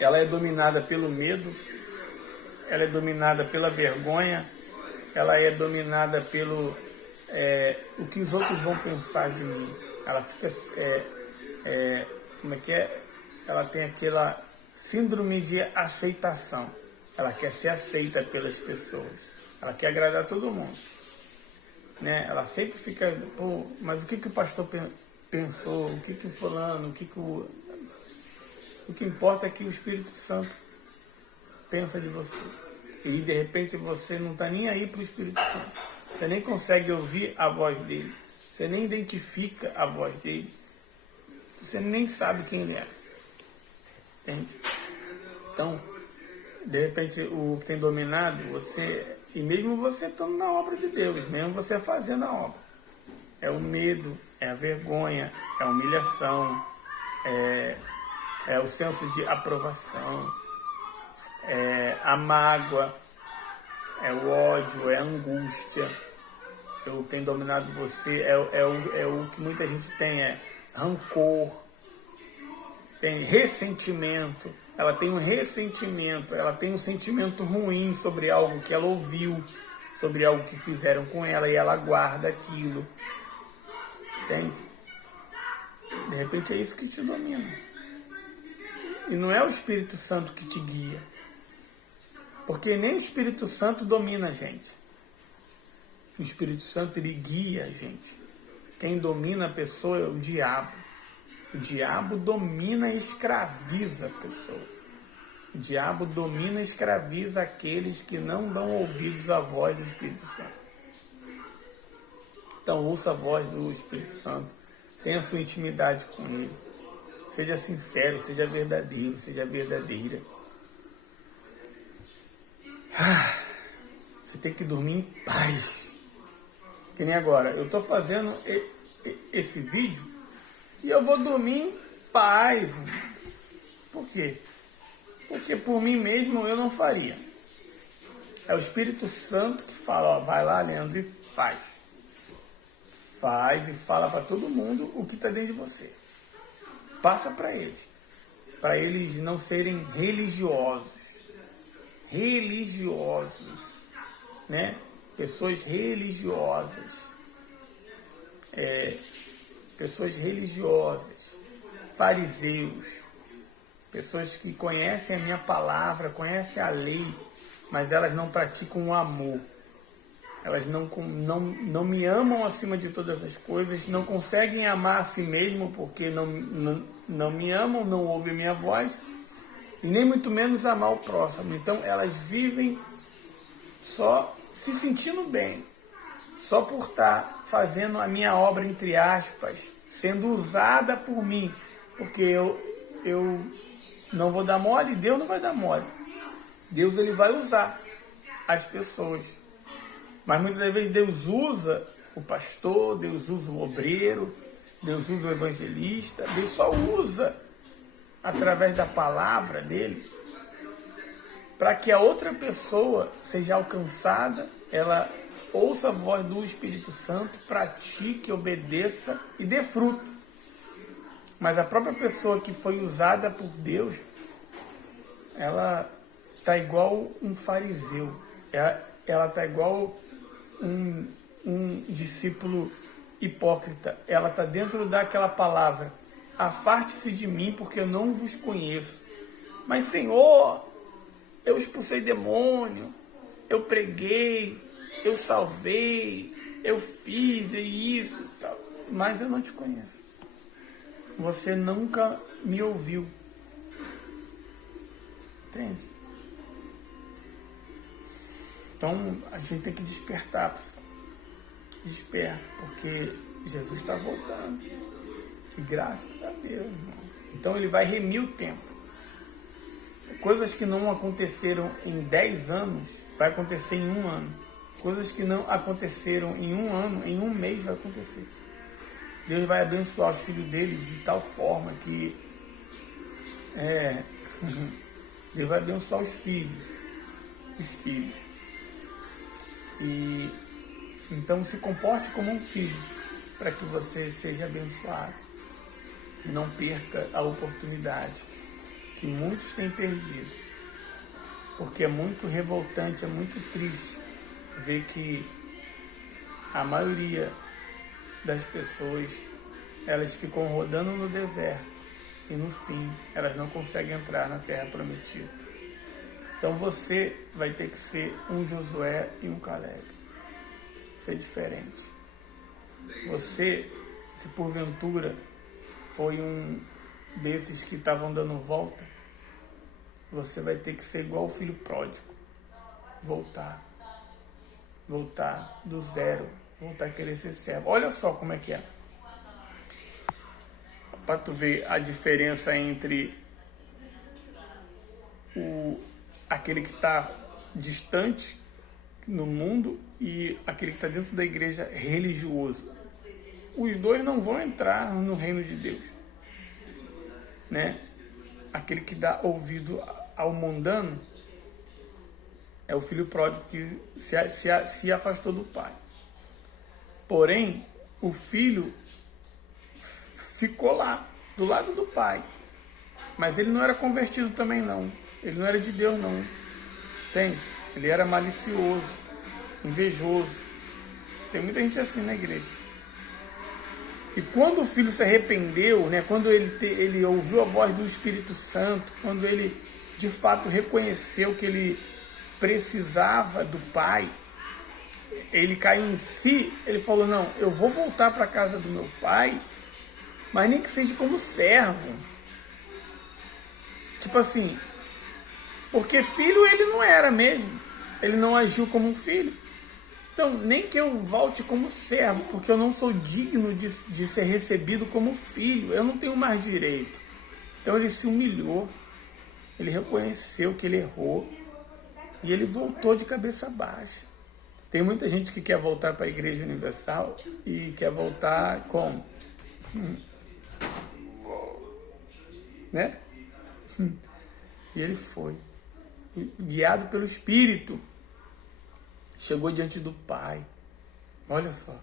Ela é dominada pelo medo, ela é dominada pela vergonha, ela é dominada pelo o que os outros vão pensar de mim. Ela fica, como é que é? Ela tem aquela síndrome de aceitação. Ela quer ser aceita pelas pessoas. Ela quer agradar todo mundo. Né? Ela sempre fica, pô, mas o que o pastor pensou? O que o fulano? O que importa é que o Espírito Santo pensa de você. E de repente você não está nem aí para o Espírito Santo. Você nem consegue ouvir a voz dele. Você nem identifica a voz dele. Você nem sabe quem ele é. Entende? Então, de repente, o que tem dominado você, e mesmo você estando na obra de Deus, mesmo você fazendo a obra, é o medo, é a vergonha, é a humilhação, é o senso de aprovação, é a mágoa, é o ódio, é a angústia. O que tem dominado você é o que muita gente tem, é rancor, tem ressentimento. Ela tem um ressentimento, ela tem um sentimento ruim sobre algo que ela ouviu, sobre algo que fizeram com ela, e ela guarda aquilo. Entende? De repente é isso que te domina. E não é o Espírito Santo que te guia. Porque nem o Espírito Santo domina a gente. O Espírito Santo, ele guia a gente. Quem domina a pessoa é o diabo. O diabo domina e escraviza a pessoa. O diabo domina e escraviza aqueles que não dão ouvidos à voz do Espírito Santo. Então ouça a voz do Espírito Santo. Tenha sua intimidade com ele. Seja sincero, seja verdadeiro, seja verdadeira. Você tem que dormir em paz. Que nem agora, eu estou fazendo esse vídeo e eu vou dormir em paz. Por quê? Porque por mim mesmo eu não faria. É o Espírito Santo que fala, ó, vai lá, Leandro, e faz. Faz e fala para todo mundo o que está dentro de você. Passa para eles não serem religiosos. Religiosos, né? Pessoas religiosas, fariseus, pessoas que conhecem a minha palavra, conhecem a lei, mas elas não praticam o amor. Elas não me amam acima de todas as coisas, não conseguem amar a si mesmo porque não me amam, não ouvem minha voz, e nem muito menos amar o próximo. Então elas vivem só se sentindo bem, só por estar fazendo a minha obra, entre aspas, sendo usada por mim, porque eu não vou dar mole, Deus não vai dar mole. Deus, ele vai usar as pessoas, mas muitas das vezes Deus usa o pastor, Deus usa o obreiro, Deus usa o evangelista, Deus só usa através da palavra dele para que a outra pessoa seja alcançada, ela ouça a voz do Espírito Santo, pratique, obedeça e dê fruto. Mas a própria pessoa que foi usada por Deus, ela está igual um fariseu, ela está igual um discípulo hipócrita. Ela está dentro daquela palavra, afaste-se de mim porque eu não vos conheço. Mas Senhor, eu expulsei demônio, eu preguei, eu salvei, eu fiz isso, tal, mas eu não te conheço. Você nunca me ouviu. Entende? Então, a gente tem que despertar, pessoal. Desperta, porque Jesus está voltando. E graças a Deus, irmão. Então, ele vai remir o tempo. Coisas que não aconteceram em 10 anos, vai acontecer em 1 ano. Coisas que não aconteceram em 1 ano, em 1 mês vai acontecer. Deus vai abençoar os filhos dele de tal forma que Deus vai abençoar os filhos. E então se comporte como um filho, para que você seja abençoado. E não perca a oportunidade que muitos têm perdido. Porque é muito revoltante, é muito triste ver que a maioria das pessoas, elas ficam rodando no deserto e no fim elas não conseguem entrar na terra prometida. Então você vai ter que ser um Josué e um Caleb. Ser diferente. Você, se porventura foi um desses que estavam dando volta, você vai ter que ser igual o filho pródigo. Voltar do zero, voltar a querer ser servo. Olha só como é que é. Para tu ver a diferença entre aquele que está distante no mundo e aquele que está dentro da igreja religioso. Os dois não vão entrar no reino de Deus, né? Aquele que dá ouvido ao mundano é o filho pródigo que se afastou do pai. Porém, o filho ficou lá, do lado do pai. Mas ele não era convertido também, não. Ele não era de Deus, não. Entende? Ele era malicioso, invejoso. Tem muita gente assim na igreja. E quando o filho se arrependeu, né, quando ele ouviu a voz do Espírito Santo, quando ele de fato reconheceu que ele precisava do pai, ele caiu em si, ele falou, não, eu vou voltar para a casa do meu pai, mas nem que seja como servo. Tipo assim, porque filho ele não era mesmo, ele não agiu como um filho. Então, nem que eu volte como servo, porque eu não sou digno de ser recebido como filho, eu não tenho mais direito. Então ele se humilhou, ele reconheceu que ele errou, e ele voltou de cabeça baixa. Tem muita gente que quer voltar para a Igreja Universal e quer voltar como? Né? E ele foi, guiado pelo Espírito, chegou diante do Pai. Olha só,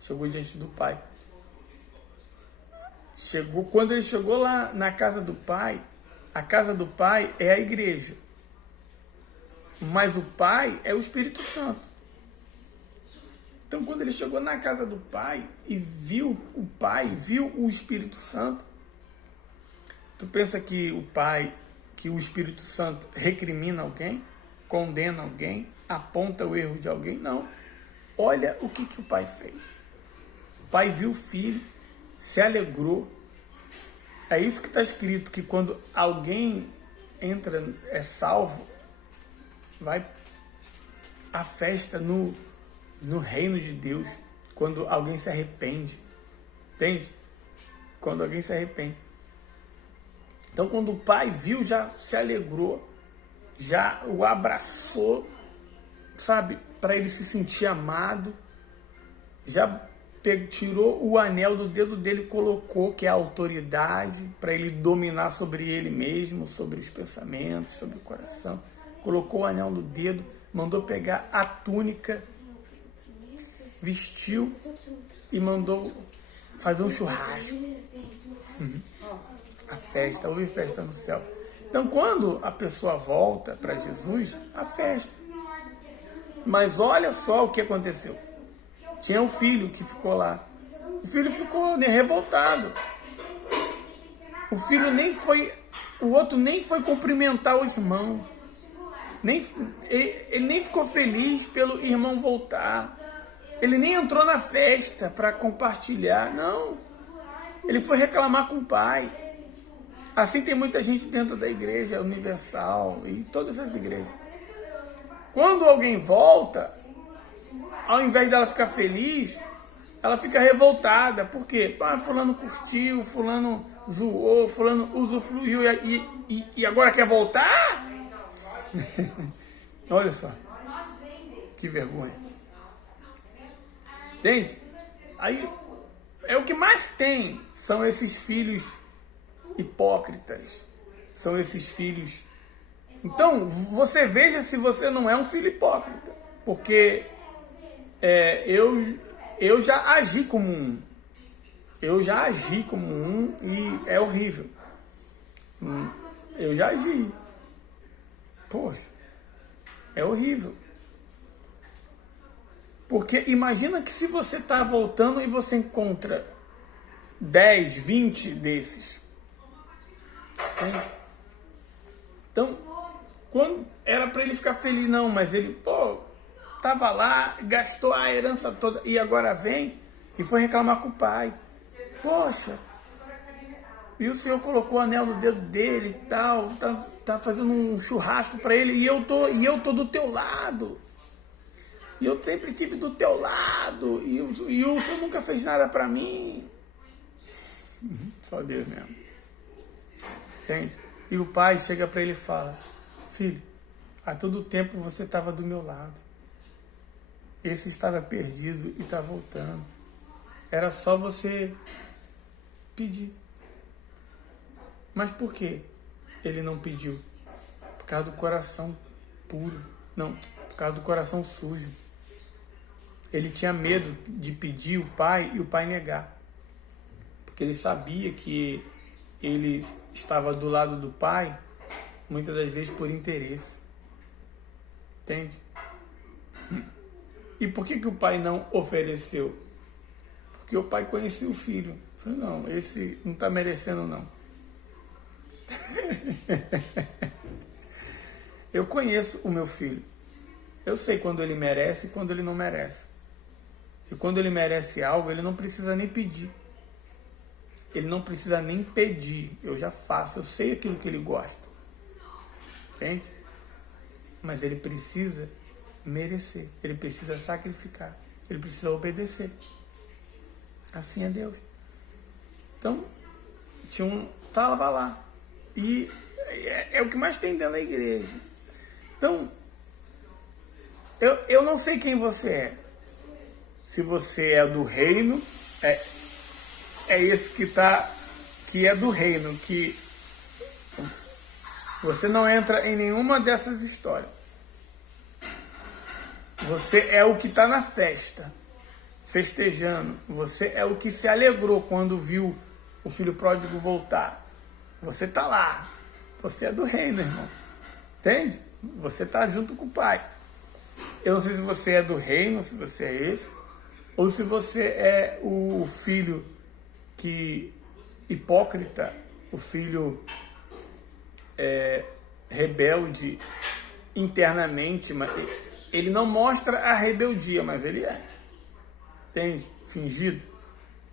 chegou diante do Pai. Quando ele chegou lá na casa do Pai, a casa do Pai é a igreja. Mas o Pai é o Espírito Santo. Então, quando ele chegou na casa do Pai e viu o Pai, viu o Espírito Santo, tu pensa que o Espírito Santo recrimina alguém, condena alguém, aponta o erro de alguém? Não. Olha o que o Pai fez. O Pai viu o Filho, se alegrou. É isso que está escrito, que quando alguém é salvo, vai a festa no reino de Deus, quando alguém se arrepende. Entende? Quando alguém se arrepende. Então, quando o Pai viu, já se alegrou, já o abraçou, sabe, para ele se sentir amado, já tirou o anel do dedo dele, colocou, que é a autoridade, para ele dominar sobre ele mesmo, sobre os pensamentos, sobre o coração. Colocou o anel no dedo, mandou pegar a túnica, vestiu e mandou fazer um churrasco. A festa, houve festa no céu. Então, quando a pessoa volta para Jesus, a festa. Mas olha só o que aconteceu. Tinha o filho que ficou lá. O filho ficou revoltado. O outro nem foi cumprimentar o irmão. Ele nem ficou feliz pelo irmão voltar. Ele nem entrou na festa para compartilhar. Não. Ele foi reclamar com o pai. Assim tem muita gente dentro da igreja universal e todas as igrejas. Quando alguém volta, ao invés dela ficar feliz, ela fica revoltada. Por quê? Ah, fulano curtiu, fulano zoou, fulano usufruiu e agora quer voltar? Olha só. Que vergonha. Entende? Aí, é o que mais tem, são esses filhos hipócritas. São esses filhos... Então, você veja se você não é um filho hipócrita. Porque eu já agi como um. Eu já agi como um e é horrível. Eu já agi. Poxa, é horrível. Porque imagina que se você está voltando e você encontra 10, 20 desses. Então, quando era para ele ficar feliz, não, mas ele, tava lá, gastou a herança toda e agora vem e foi reclamar com o pai. Poxa, e o senhor colocou o anel no dedo dele e tal, tá fazendo um churrasco para ele e eu tô do teu lado. E eu sempre estive do teu lado e o senhor nunca fez nada para mim. Só Deus mesmo. Entende? E o pai chega para ele e fala: filho, há todo tempo você estava do meu lado. Esse estava perdido e está voltando. Era só você pedir. Mas por que ele não pediu? Por causa do coração puro. Não, por causa do coração sujo. Ele tinha medo de pedir o pai e o pai negar. Porque ele sabia que ele estava do lado do pai, muitas das vezes por interesse. Entende? E por que o pai não ofereceu? Porque o pai conhecia o filho. Falei, não, esse não está merecendo não. Eu conheço o meu filho. Eu sei quando ele merece e quando ele não merece. E quando ele merece algo, ele não precisa nem pedir. Ele não precisa nem pedir. Eu já faço, eu sei aquilo que ele gosta. Entende? Mas ele precisa merecer. Ele precisa sacrificar. Ele precisa obedecer. Assim é Deus. Então, estava lá. E é o que mais tem dentro da igreja. Então, eu não sei quem você é. Se você é do reino, é esse que é do reino, que você não entra em nenhuma dessas histórias. Você é o que está na festa, festejando. Você é o que se alegrou quando viu o filho pródigo voltar. Você está lá. Você é do reino, irmão. Entende? Você está junto com o pai. Eu não sei se você é do reino, se você é esse, ou se você é o filho hipócrita, o filho rebelde internamente, mas ele não mostra a rebeldia, mas ele é. Entende? Fingido.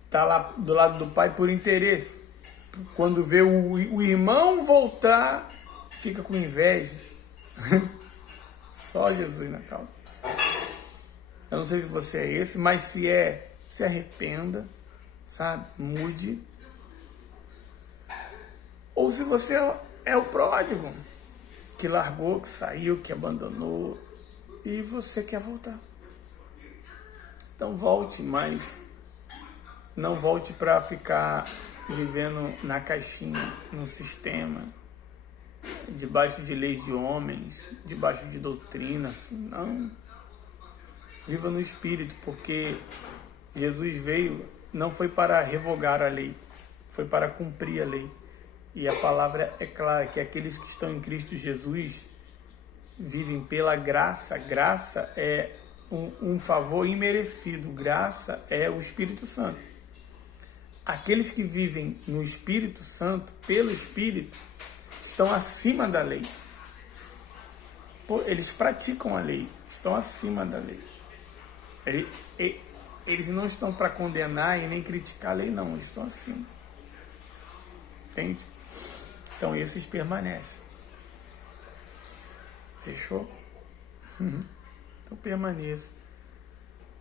Está lá do lado do pai por interesse. Quando vê o irmão voltar, fica com inveja. Só Jesus na causa. Eu não sei se você é esse, mas se arrependa, sabe? Mude. Ou se você é o pródigo, que largou, que saiu, que abandonou, e você quer voltar. Então volte, mas não volte para ficar vivendo na caixinha, no sistema, debaixo de leis de homens, debaixo de doutrinas. Não. Viva no Espírito, porque Jesus veio, não foi para revogar a lei, foi para cumprir a lei. E a palavra é clara, que aqueles que estão em Cristo Jesus vivem pela graça. Graça é um favor imerecido, graça é o Espírito Santo. Aqueles que vivem no Espírito Santo, pelo Espírito, estão acima da lei. Eles praticam a lei, estão acima da lei. Eles não estão para condenar e nem criticar a lei, não. Eles estão acima. Entende? Então esses permanecem. Fechou? Então permaneça,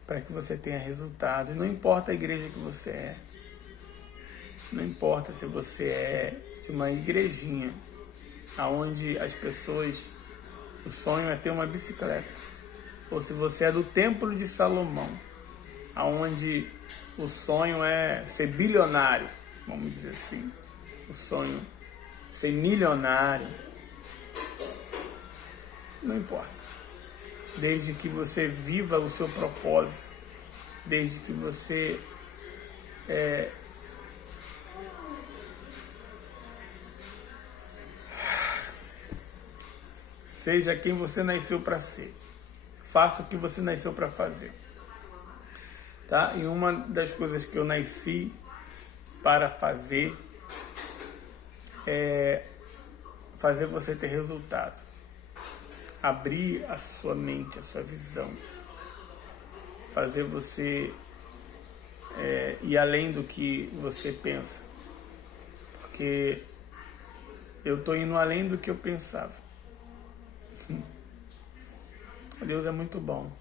para que você tenha resultado. E não importa a igreja que você é. Não importa se você é de uma igrejinha, onde as pessoas, o sonho é ter uma bicicleta. Ou se você é do Templo de Salomão, onde o sonho é ser bilionário, vamos dizer assim. O sonho é ser milionário. Não importa. Desde que você viva o seu propósito, desde que você seja quem você nasceu para ser. Faça o que você nasceu para fazer. Tá? E uma das coisas que eu nasci para fazer é fazer você ter resultado. Abrir a sua mente, a sua visão. Fazer você ir além do que você pensa. Porque eu estou indo além do que eu pensava. Deus é muito bom.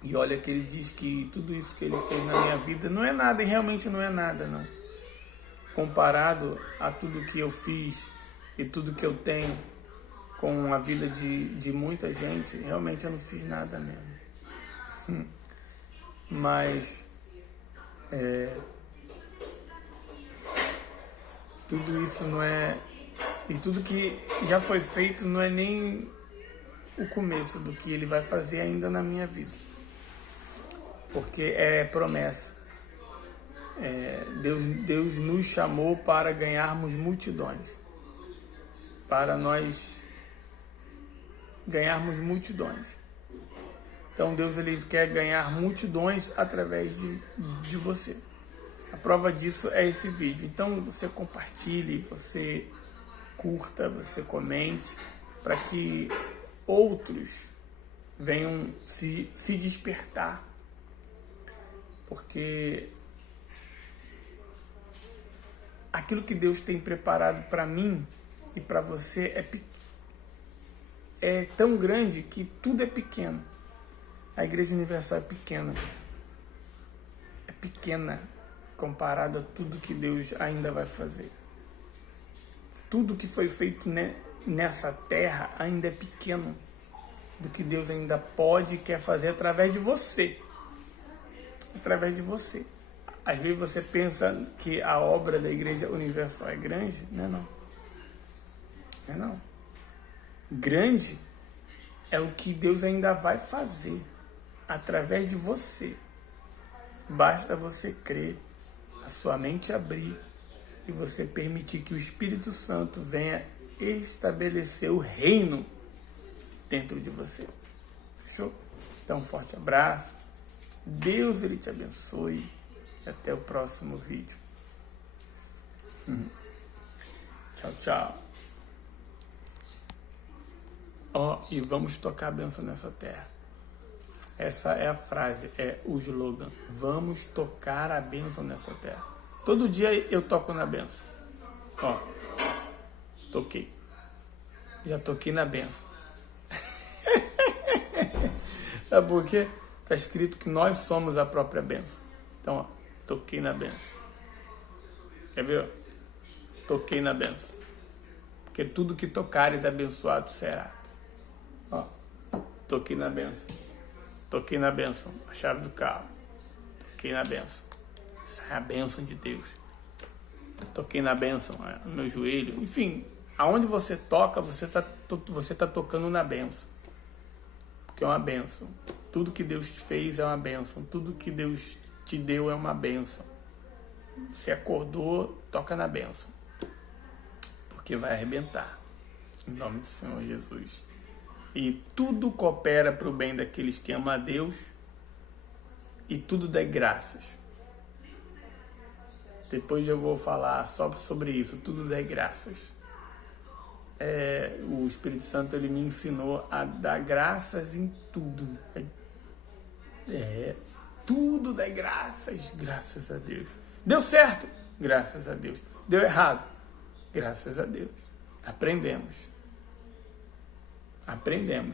E olha que Ele diz que tudo isso que Ele fez na minha vida não é nada, e realmente não é nada, não. Comparado a tudo que eu fiz e tudo que eu tenho com a vida de muita gente, realmente eu não fiz nada mesmo. Mas tudo isso não é... E tudo que já foi feito não é nem o começo do que Ele vai fazer ainda na minha vida. Porque é promessa. Deus nos chamou para ganharmos multidões. Para nós ganharmos multidões. Então Deus Ele quer ganhar multidões através de você. A prova disso é esse vídeo. Então você compartilhe, você curta, você comente, para que outros venham se despertar. Porque aquilo que Deus tem preparado para mim e para você é tão grande que tudo é pequeno. A Igreja Universal é pequena. É pequena comparado a tudo que Deus ainda vai fazer. Tudo que foi feito nessa terra ainda é pequeno do que Deus ainda pode e quer fazer através de você. Através de você. Às vezes você pensa que a obra da Igreja Universal é grande, não é não. Não é não. Grande é o que Deus ainda vai fazer através de você. Basta você crer, a sua mente abrir e você permitir que o Espírito Santo venha estabelecer o reino dentro de você. Fechou? Então, um forte abraço. Deus Ele te abençoe. E até o próximo vídeo. Tchau, tchau. E vamos tocar a bênção nessa terra. Essa é a frase, é o slogan. Vamos tocar a bênção nessa terra. Todo dia eu toco na bênção. Toquei. Já toquei na bênção. Sabe por quê? Está escrito que nós somos a própria bênção. Então, toquei na bênção. Quer ver? Toquei na bênção. Porque tudo que tocares abençoado será. Toquei na bênção. Toquei na bênção. A chave do carro. Toquei na bênção. Isso é a bênção de Deus. Toquei na bênção, no meu joelho. Enfim, aonde você toca, você tá tocando na bênção. Porque é uma bênção. Tudo que Deus te fez é uma bênção. Tudo que Deus te deu é uma bênção. Você acordou, toca na bênção. Porque vai arrebentar. Em nome do Senhor Jesus. E tudo coopera para o bem daqueles que amam a Deus. E tudo dá graças. Depois eu vou falar só sobre isso. Tudo dá graças. O Espírito Santo Ele me ensinou a dar graças em tudo. Tudo dá graças. Graças a Deus. Deu certo? Graças a Deus. Deu errado? Graças a Deus. Aprendemos.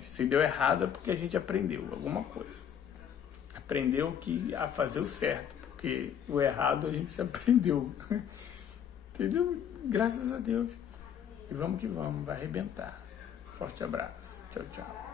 Se deu errado é porque a gente aprendeu alguma coisa. Aprendeu a fazer o certo, porque o errado a gente aprendeu. Entendeu? Graças a Deus. E vamos que vamos, vai arrebentar. Forte abraço. Tchau, tchau.